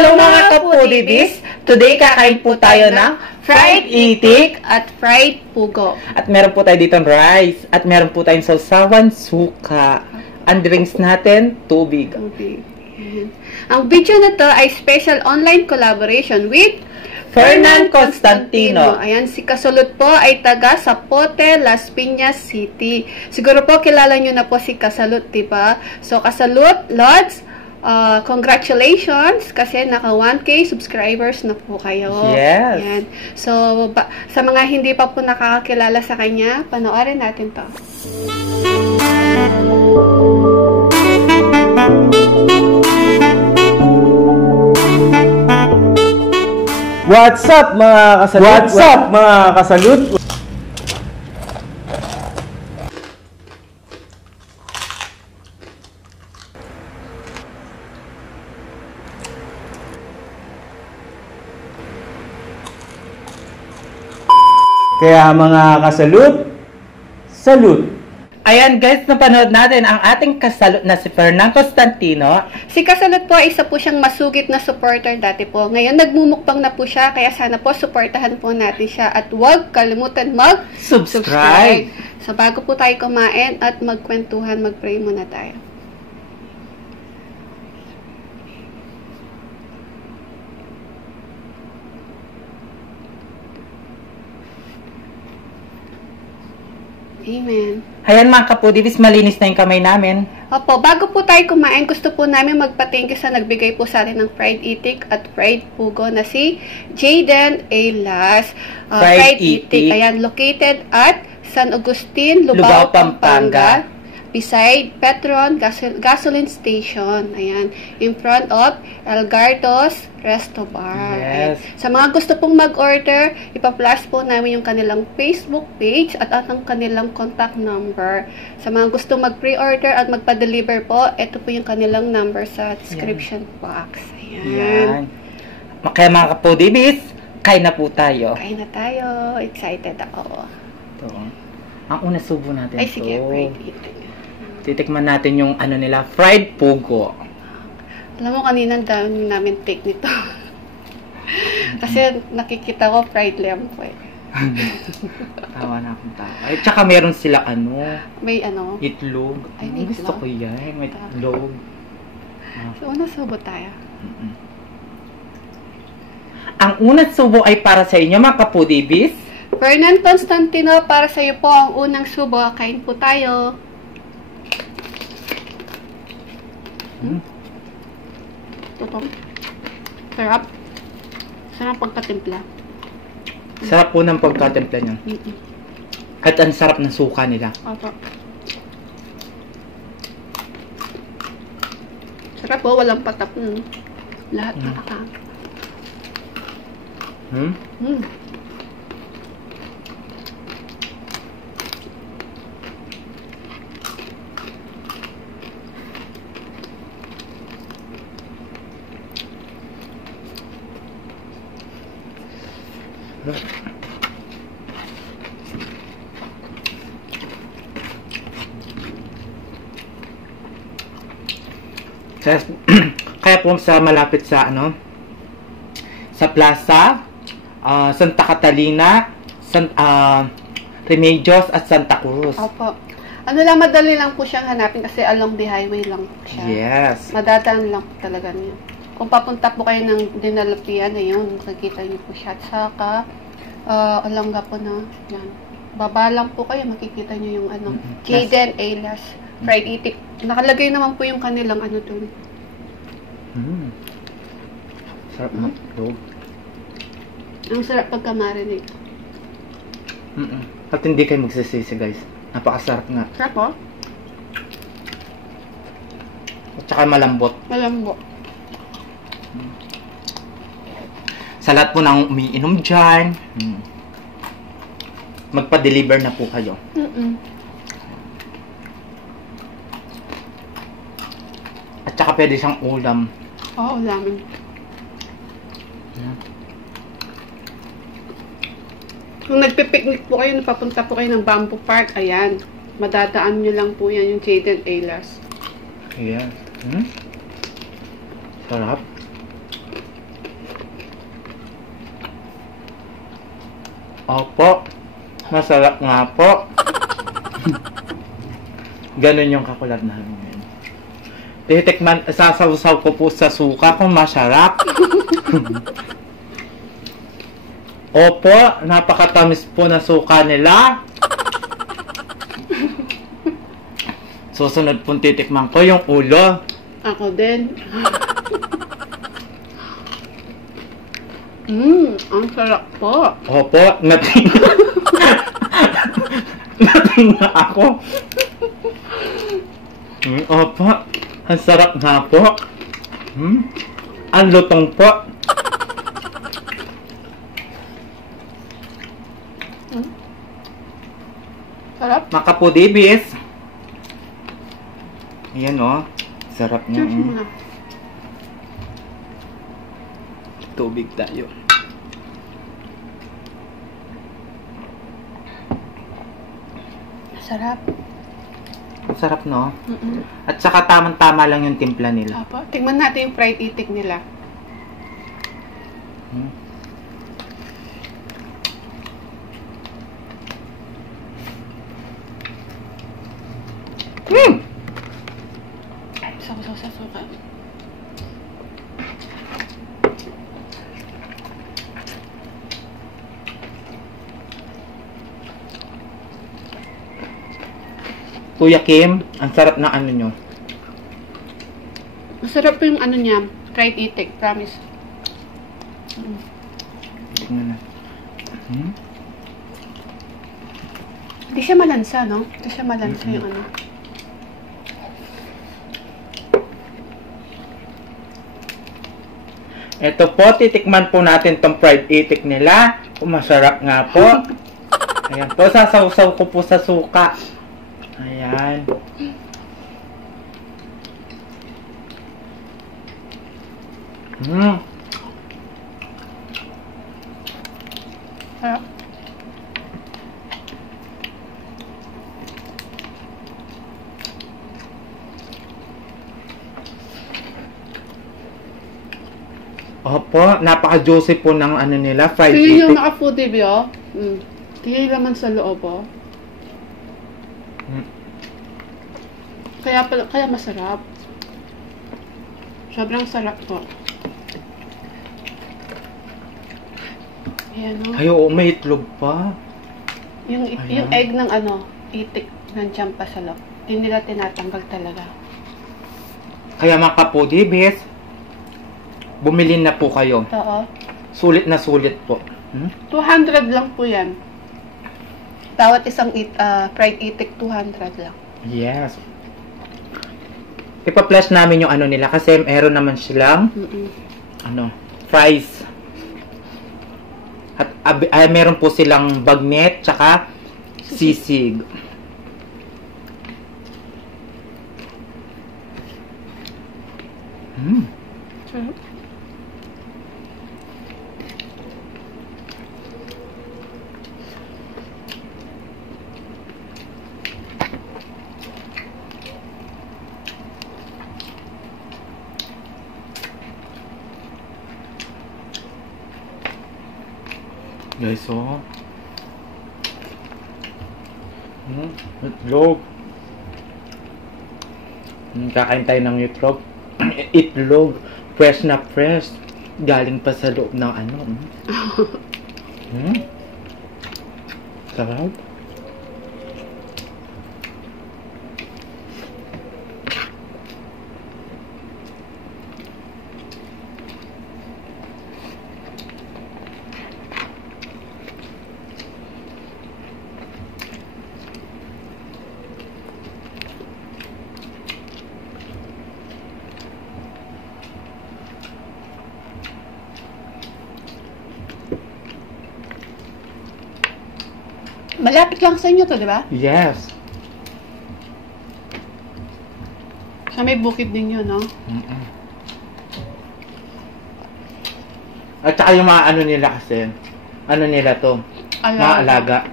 Hello mga kapudibis! Today kakain po tayo ng fried itik at fried pugo. at meron po tayo dito ng rice at meron po tayong sausawan suka. Ang drinks natin, tubig. Ang video na to ay special online collaboration with Fernan Constantino. Ayan, si Kasulot po ay taga Zapote, Las Piñas City. Siguro po kilala nyo na po si Kasulot, diba? So, Kasulot, Lods, congratulations kasi naka 1K subscribers na po kayo. Yes. Ayan. So, sa mga hindi pa po nakakakilala sa kanya, panoorin natin to. What's up mga kasalut? What's up mga kasalut? Kaya mga kasalut, salute! Ayan guys, napanood natin ang ating kasalot na si Fernan Constantino. Si Kasalot po, isa po siyang masugit na supporter dati po. Ngayon, nagmumukbang na po siya, kaya sana po supportahan po natin siya. At huwag kalimutan mag-subscribe. So, bago po tayo kumain at magkwentuhan, mag-pray muna tayo. Amen. Ayan mga kapudibis, malinis na yung kamay namin. Opo, bago po tayo kumain, gusto po namin magpa-thank you sa nagbigay po sa atin ng fried itik at fried pugo na si Jaden Aylas. Fried itik. Ayan, located at San Agustin, Lubao, Lubao, Pampanga. Beside Petron Gasoline Station. Ayan, in front of El Gardos Resto Bar. Yes. Sa mga gusto pong mag-order, ipa-flash po namin yung kanilang Facebook page at ang kanilang contact number. Sa mga gusto mag-pre-order at magpa-deliver po, ito po yung kanilang number sa description box. Ayan. Kaya mga kapudibis, kain na po tayo. Kain na tayo. Excited ako. Ito. Ang una subo natin. Ay, sige. to. Fried itik. Titikman natin yung ano nila, fried pugo. Alam mo, kanina dami namin take nito. Kasi nakikita ko fried lamb po eh. Tawa na akong tawa. Ay, tsaka meron sila ano, May ano? itlog. Ay, may Gusto itlog? ko yan. May itlog. So, una subo tayo. Ang unang subo ay para sa inyo, mga kapudibis. Fernan Constantino, para sa iyo po ang unang subo. Kain po tayo. Tutong. Sarap. Sarap pagkatimpla. Sarap po ng pagkatimpla niya. At ang sarap ng suka nila. Opo. Sarap po, walang patak. Lahat nakaka. Kaya po sa malapit sa ano, sa plaza, Santa Catalina, Remedios at Santa Cruz. Opo. Ano lang, madali lang po siyang hanapin kasi along the highway lang po siya. Yes. Madadaan lang po talaga niyo. Kung papunta po kayo ng Dinalapian, ayun, makikita niyo po siya. At saka, alangga po na, yan. Baba lang po kayo, makikita niyo yung ano, Jaden Aylas, fried itik. Nakalagay naman po yung kanilang ano dun. Sarap ng itlog. Ang sarap pagka-marinate. At hindi kayo magsisisi guys. Napakasarap nga. Sarap po. At saka malambot. Malambot. Sa lahat po ng umiinom dyan, magpa-deliver na po kayo. At saka pwede siyang ulam. Oo, ulamin. Kung nagpipiknik po kayo, napapunta po kayo ng Bamboo Park, ayan. Madadaan nyo lang po yan yung Jaden Aylas. Ayan. Sarap. Opo. Masarap nga po. Ganun yung kakulat namin ngayon. Titikman, sasawsaw ko po sa suka kung masarap. Opo, napakatamis po na suka nila. Susunod pong titikman ko yung ulo. Ako din. Ang sarap po. Opo, natinga ako. Opo, ang sarap nga po. Ang lutong po. Sarap. Makapudibis. Ayan o. Sarap niya. Cheers muna. Tubig tayo. Sarap. Ang sarap, no? At saka tamang-tama lang yung timpla nila. Apo. Tingnan natin yung fried itik nila. Saw sa suka. Kuya Kim, ang sarap na ano nyo. Masarap po yung ano niya. Fried itik. Promise. Tingnan na. Hindi siya malansa, no? Hindi siya malansa yung ano. Ito po, titikman po natin tong fried itik nila. Kung masarap nga po. Ayan po, sasawsaw ko po sa suka. Ayan. Sarap. Opo, napaka-juicy po ng ano nila, fried Tingnan yung itik. naka-foodie view. Tingnan yung laman sa loob, oh. Kaya masarap. Sobrang sarap po. Ayan, oh. Ay, oo, may itlog pa. Yung Ayan. egg ng ano, itik nandiyan pa sa loob. Hindi nila tinatanggal talaga. Kaya mga kapudibis, bumili na po kayo. Oo. Sulit na sulit po. 200 lang po yan. Bawat isang fried itik, 200 lang. Yes. Ipa-flash namin yung ano nila kasi meron naman silang ano, fries. At meron po silang bagnet tsaka sisig. Sarap. Guys, oh. Itlog. Kakain tayo ng itlog. Itlog. Fresh na fresh. Galing pa sa loob ng ano. Sarap. Malapit lang sa inyo to, di ba? Yes. Sa may bukid ninyo, no? At saka yung mga ano nila kasi, ano nila to, mga alaga.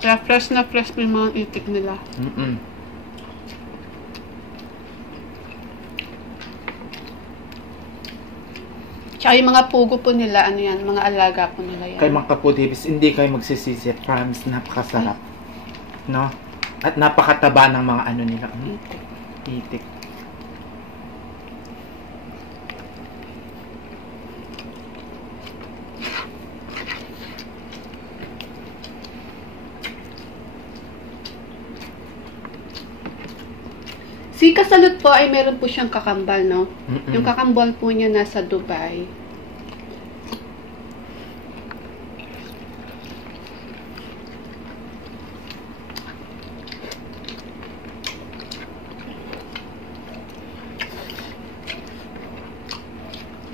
Kaya fresh na fresh yung mga itik nila. Tsaka yung mga pugo po nila, ano yan, mga alaga po nila yan. Kay mga kapudibis, hindi kayo magsisisi. Promise, napakasarap. No? At napakataba ng mga ano nila. Itik. Si Kasalot po ay meron po siyang kakambal, no? Mm-mm. Yung kakambal po niya nasa Dubai.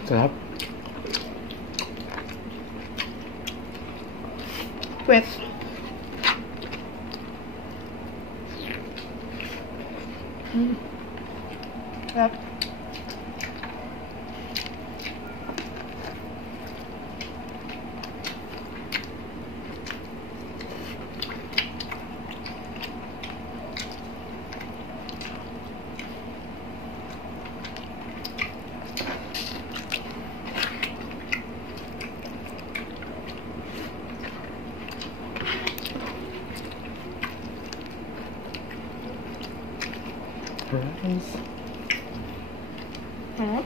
Sarap. Pwes. Sarap. Rice. Sarap.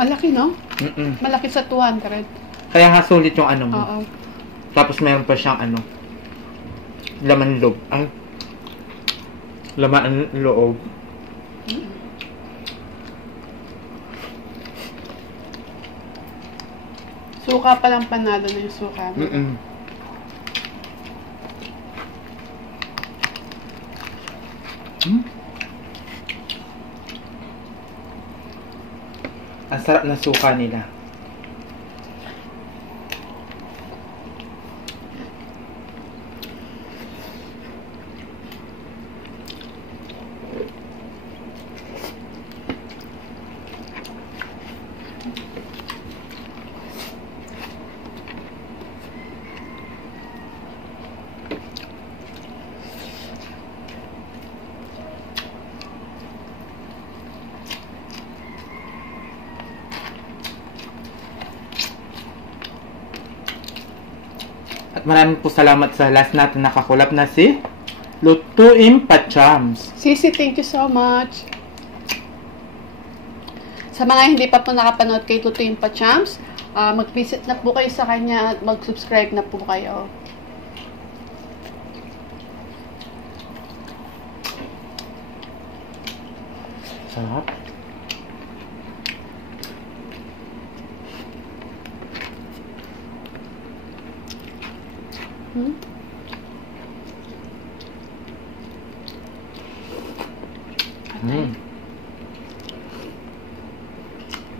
Malaki, no? Mm-mm. Malaki sa 200. Kaya nga sulit yung ano mo. Oo. Tapos meron pa siyang ano, laman loob. Ay, laman loob. Suka pa lang panalo na yung suka. Mm-mm. Ang sarap na suka nila. At maraming po salamat sa last natin nakakulap na si Lutuin Pachams. Sisi, thank you so much. Sa mga hindi pa po nakapanood kay Lutuin Pachams, mag-visit na po kayo sa kanya at mag-subscribe na po kayo. Sarap.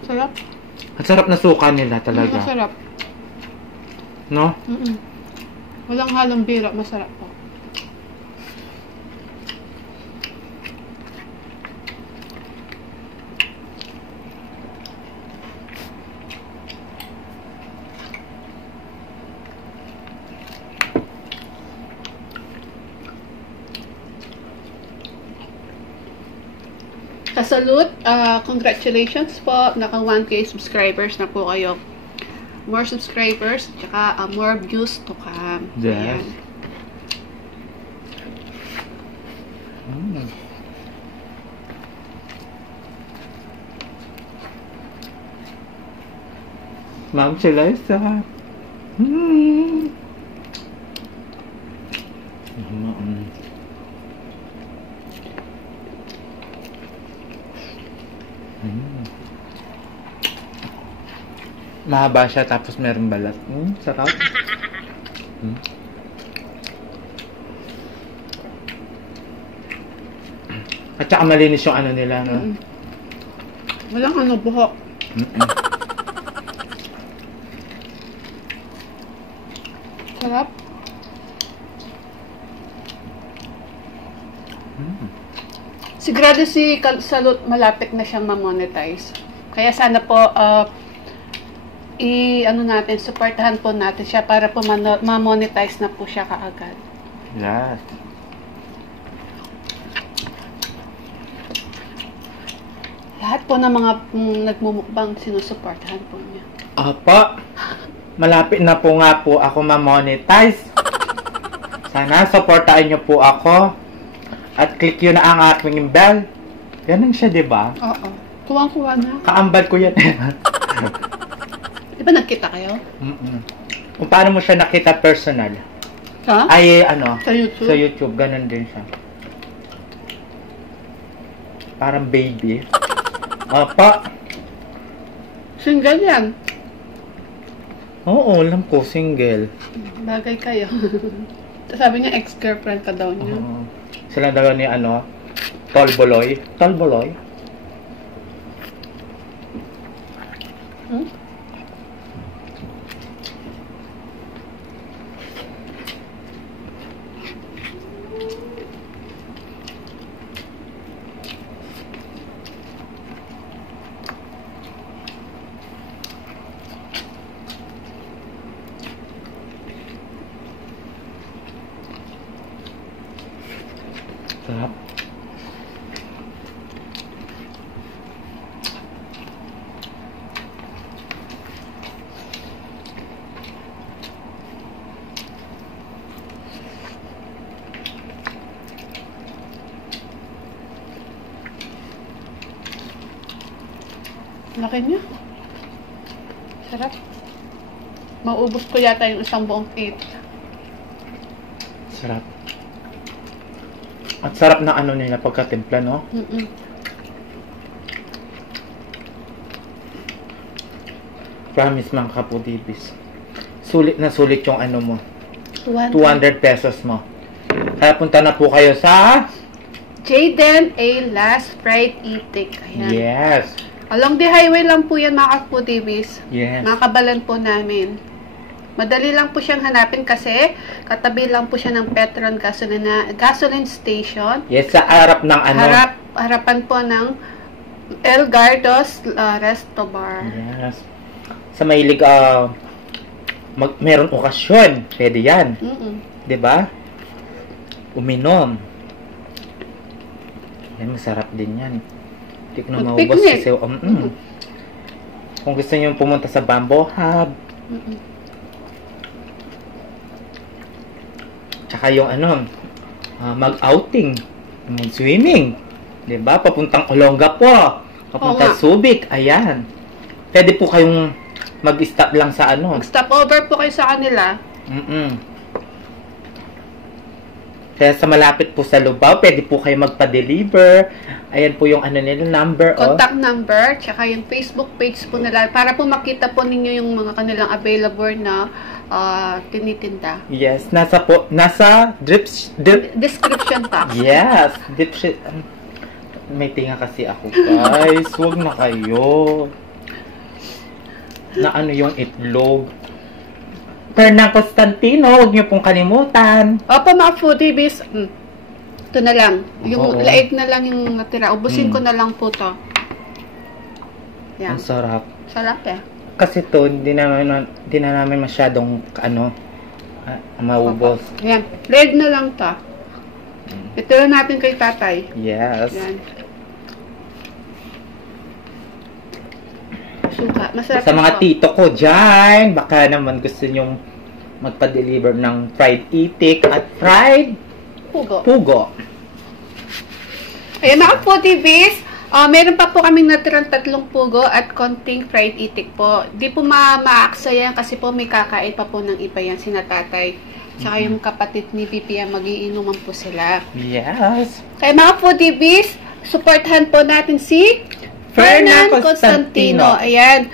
Sarap. Ang sarap na suka nila talaga. Masarap. No? Walang halong bira, masarap po. Kasalute, congratulations po. Naka 1K subscribers na po kayo. More subscribers, tsaka more views to come. Yes. Ayan. Ma'am Chelisa. Mahaba siya tapos meron balat. Sarap. At saka malinis yung ano nila, no? Walang ano, buhok. Sarap. Sigurado si Salute malapit na siyang ma-monetize. Kaya sana po ano natin, supportahan po natin siya para po ma-monetize na po siya kaagad. Yes. Lahat po ng mga nagmumukbang, sinusuportahan po niya. Opo. Malapit na po nga po ako ma-monetize. Sana supportahan niyo po ako. At click yun na ang aking bell. Ganun siya, di ba? Oo. Tuwang-tuwa na. Kaambal ko yan. Di ba nagkita kayo? Kung paano mo siya nakita personal. Ha? Ay, Sa YouTube? Sa YouTube, ganun din siya. Parang baby. Opo. Single yan. Oo, alam ko, single. Bagay kayo. Sabi niya, ex-girlfriend ka daw niya. Sila daw ni Tolboloy. Tolboloy? Hmm? Sarap. Laki niya. Sarap. Maubos ko yata yung isang buong plate. Sarap. At sarap na nila pagkatimpla, no? Promise mga kapudibis. Sulit na sulit yung mo. 200 pesos mo. Kaya punta na po kayo sa Jayden A. Last Fried Itik. Ayan. Yes. Along the highway lang po yan mga kapudibis. Yes. Mga kabalan po namin. Madali lang po siyang hanapin kasi katabi lang po siya ng Petron gasoline station. Yes, sa harap ng Harapan po ng El Gardos Resto Bar. Yes. Sa mahilig, meron okasyon. Pwede yan. 'Di ba? Uminom. Yan, masarap din yan. Hindi ko na maubos kasi kung gusto niyo pumunta sa Bamboo Hub. Tsaka yung mag-outing, mag-swimming. 'Di ba? Papuntang Olongapo, papuntang Subic. Ayan. Pwede po kayong mag-stop lang sa Mag-stop over po kayo sa kanila. Kaya sa malapit po sa Lubao, pwede po kayo magpa-deliver. Ayan po yung nila, number. Contact number, tsaka yung Facebook page po nila para po makita po ninyo yung mga kanilang available na tinitinda. Yes, nasa description box. Yes, may tinga kasi ako, guys. Huwag na kayo. Na yung itlog. Fernand Constantino, huwag niyo pong kalimutan. Opo mga foodies, ito na lang. Yung laig na lang yung natira. Ubusin ko na lang po to. Yan. Ang sarap. Sarap eh. Kasi to, hindi na namin masyadong maubos. Yan. Laig na lang to. Ito na natin kay tatay. Yes. Yan. Suka. Masarap sa mga tito ko dyan, baka naman gusto nyong magpa-deliver ng fried itik at fried pugo. Ayan mga foodies, meron pa po kaming natirang 3 pugo at konting fried itik po. Di po ma-aaksa yan kasi po may kakain pa po ng iba yan, sina tatay. Tsaka yung kapatid ni Pipi, magiinuman po sila. Yes. Kaya mga foodies, supportahan po natin si Fernand Constantino. Ayan.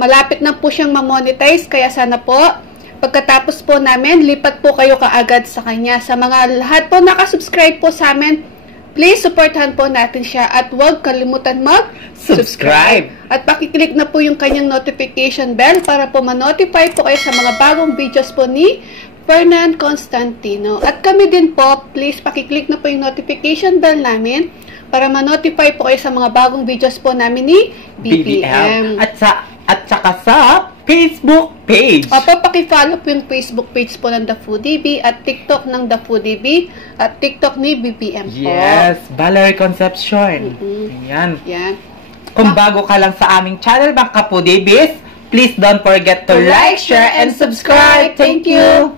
Malapit na po siyang ma-monetize. Kaya sana po, pagkatapos po namin, lipat po kayo kaagad sa kanya. Sa mga lahat po nakasubscribe po sa amin, please supportahan po natin siya. At huwag kalimutan mag-subscribe. At pakiclick na po yung kanyang notification bell para po ma-notify po kayo sa mga bagong videos po ni Fernand Constantino. At kami din po, please pakiclick na po yung notification bell namin para ma-notify po kayo sa mga bagong videos po namin ni BPM. At sa at saka sa Facebook page. Opo, paki-follow po yung Facebook page po ng The Foodie Bee at TikTok ng The Foodie Bee at TikTok ni BPM po. Yes, Valerie Concepcion. Yan. Yan. Kung bago ka lang sa aming channel, mga Ka-Foodie Bees, please don't forget to like, share, and subscribe. Thank you!